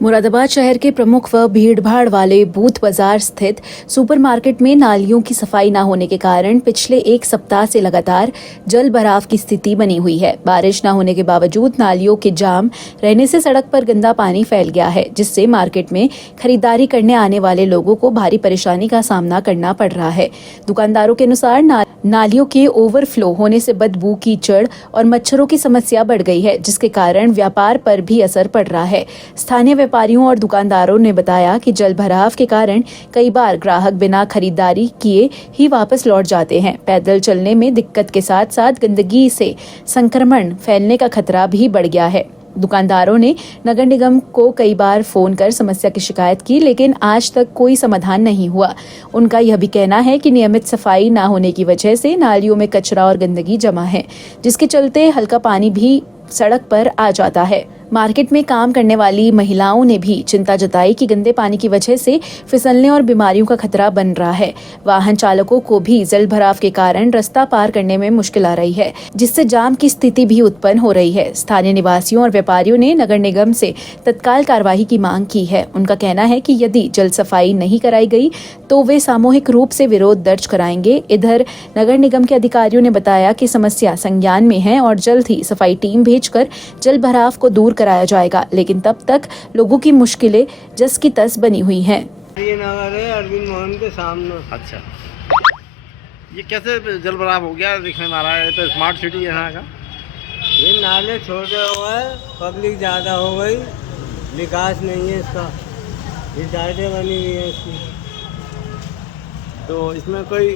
मुरादाबाद शहर के प्रमुख व भीड़भाड़ वाले बूथ बाजार स्थित सुपरमार्केट में नालियों की सफाई न होने के कारण पिछले एक सप्ताह से लगातार जल भराव की स्थिति बनी हुई है। बारिश न होने के बावजूद नालियों के जाम रहने से सड़क पर गंदा पानी फैल गया है, जिससे मार्केट में खरीदारी करने आने वाले लोगों को भारी परेशानी का सामना करना पड़ रहा है। दुकानदारों के अनुसार नालियों के ओवरफ्लो होने से बदबू, कीचड़ और मच्छरों की समस्या बढ़ गई है, जिसके कारण व्यापार पर भी असर पड़ रहा है। स्थानीय व्यापारियों और दुकानदारों ने बताया कि जल भराव के कारण कई बार ग्राहक बिना खरीदारी किए ही वापस लौट जाते हैं। पैदल चलने में दिक्कत के साथ साथ गंदगी से संक्रमण फैलने का खतरा भी बढ़ गया है। दुकानदारों ने नगर निगम को कई बार फोन कर समस्या की शिकायत की, लेकिन आज तक कोई समाधान नहीं हुआ। उनका यह भी कहना है कि नियमित सफाई न होने की वजह से नालियों में कचरा और गंदगी जमा है, जिसके चलते हल्का पानी भी सड़क पर आ जाता है। मार्केट में काम करने वाली महिलाओं ने भी चिंता जताई कि गंदे पानी की वजह से फिसलने और बीमारियों का खतरा बन रहा है। वाहन चालकों को भी जल भराव के कारण रास्ता पार करने में मुश्किल आ रही है, जिससे जाम की स्थिति भी उत्पन्न हो रही है। स्थानीय निवासियों और व्यापारियों ने नगर निगम से तत्काल कार्यवाही की मांग की है। उनका कहना है कि यदि जल सफाई नहीं कराई गई तो वे सामूहिक रूप से विरोध दर्ज कराएंगे। इधर नगर निगम के अधिकारियों ने बताया कि समस्या संज्ञान में है और जल्द ही सफाई टीम भेजकर जल भराव को दूर कराया जाएगा, लेकिन तब तक लोगों की मुश्किलें जस की तस बनी हुई हैं। ये नगर है अरविंद मोहन के सामने। अच्छा, ये कैसे जल भराव हो गया दिखने में आ रहा है? तो स्मार्ट सिटी यहाँ का ये नाले छोटे हो गए, पब्लिक ज़्यादा हो गई, विकास नहीं है इसका, ये सड़कें बनी हुई हैं इसकी। तो इसमें कोई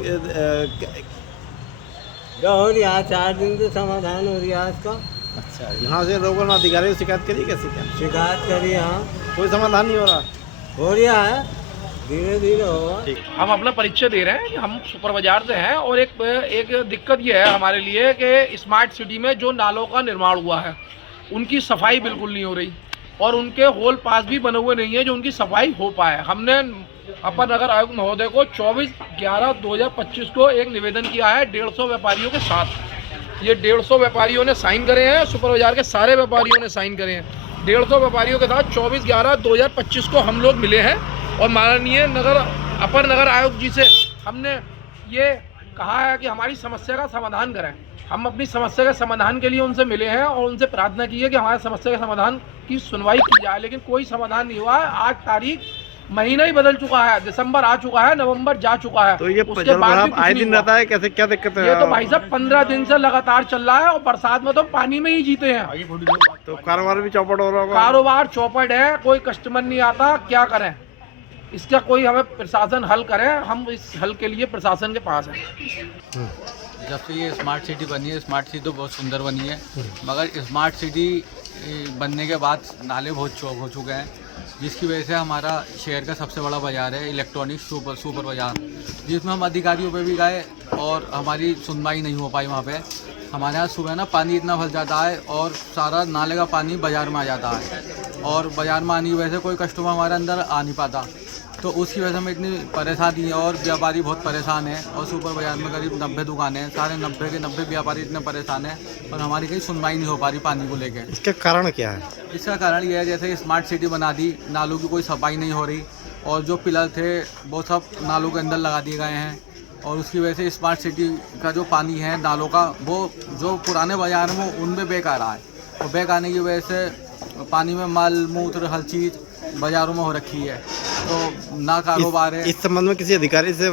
हो रहा है 4 दिन से समाधान हो रहा है इसका। अच्छा, यहाँ से लोगों ने अधिकारी को शिकायत करी? कैसे क्या शिकायत करी? हाँ, कोई समाधान नहीं हो रहा? हो रहा है, धीरे धीरे होगा। हम अपना परिचय दे रहे हैं कि हम सुपर बाजार से हैं और एक दिक्कत ये है हमारे लिए कि स्मार्ट सिटी में जो नालों का निर्माण हुआ है उनकी सफाई बिल्कुल नहीं हो रही और उनके होल पास भी बने हुए नहीं है जो उनकी सफाई हो पाए। हमने अपर नगर आयुक्त महोदय को 24/11/2025 को एक निवेदन किया है 150 व्यापारियों के साथ। ये 150 व्यापारियों ने साइन करे हैं, सुपर बाजार के सारे व्यापारियों ने साइन करे हैं। 150 व्यापारियों के साथ 24/11/2025 को हम लोग मिले हैं और माननीय अपर नगर आयुक्त जी से हमने ये कहा है कि हमारी समस्या का समाधान करें। हम अपनी समस्या के समाधान के लिए उनसे मिले हैं और उनसे प्रार्थना की है कि हमारे समस्या के समाधान की सुनवाई की जाए, लेकिन कोई समाधान नहीं हुआ है। आज तारीख महीना ही बदल चुका है, दिसंबर आ चुका है, नवंबर जा चुका है। तो ये उसके बाद भी आए दिन रहता है, कैसे क्या दिक्कत है? ये तो भाई साहब 15 दिन से लगातार चल रहा है और बरसात में तो पानी में ही जीते हैं। तो कारोबार भी चौपट हो रहा होगा? कारोबार चौपट है, कोई कस्टमर नहीं आता, क्या करें? इसका कोई हमें प्रशासन हल करे। हम इस हल के लिए प्रशासन के पास हैं। जब से ये स्मार्ट सिटी बनी है, स्मार्ट सिटी तो बहुत सुंदर बनी है, मगर स्मार्ट सिटी बनने के बाद नाले बहुत चौक हो चुके हैं, जिसकी वजह से हमारा शहर का सबसे बड़ा बाज़ार है इलेक्ट्रॉनिक सुपर बाज़ार, जिसमें हम अधिकारियों पे भी गए और हमारी सुनवाई नहीं हो पाई। वहाँ पे हमारे यहाँ सुबह ना पानी इतना फंस जाता है और सारा नाले का पानी बाज़ार में आ जाता है और बाज़ार में आने की वजह से कोई कस्टमर हमारे अंदर आ नहीं पाता। तो उसकी वजह से हमें इतनी परेशानी है और व्यापारी बहुत परेशान है और सुपर बाज़ार में करीब 90 दुकानें हैं, सारे 90 के 90 व्यापारी इतने परेशान हैं और हमारी कहीं सुनवाई नहीं हो पा रही पानी को लेकर। इसका कारण क्या है? इसका कारण यह है जैसे स्मार्ट सिटी बना दी, नालों की कोई सफाई नहीं हो रही और जो पिलर थे वो सब नालों के अंदर लगा दिए गए हैं और उसकी वजह से स्मार्ट सिटी का जो पानी है नालों का, वो जो पुराने बाज़ार में उनमें बैक आ रहा है और बैक आने की वजह से पानी में मल मूत्र हर चीज़ बाज़ारों में हो रखी है, तो ना कारोबार है। इस संबंध में किसी अधिकारी से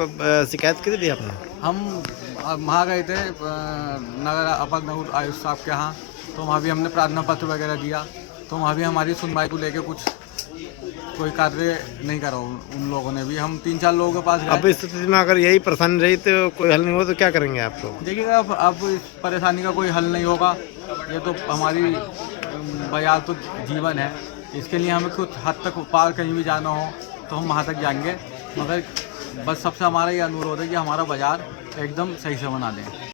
शिकायत करी थी आपने? हम वहाँ गए थे अपर नगर आयुक्त साहब के यहाँ, तो वहाँ भी हमने प्रार्थना पत्र वगैरह दिया, तो वहाँ भी हमारी सुनवाई को लेकर कोई कार्य नहीं करा उन लोगों ने भी। हम 3-4 लोगों के पास गए। अब इस स्थिति में अगर यही परेशानी रही तो कोई हल नहीं हो तो क्या करेंगे आप लोग? देखिएगा, अब इस परेशानी का कोई हल नहीं होगा। ये तो हमारी बाज़ार तो जीवन है, इसके लिए हमें कुछ हद तक पार कहीं भी जाना हो तो हम वहाँ तक जाएंगे, मगर बस सबसे हमारा ये अनुरोध है कि हमारा बाज़ार एकदम सही से बना दें।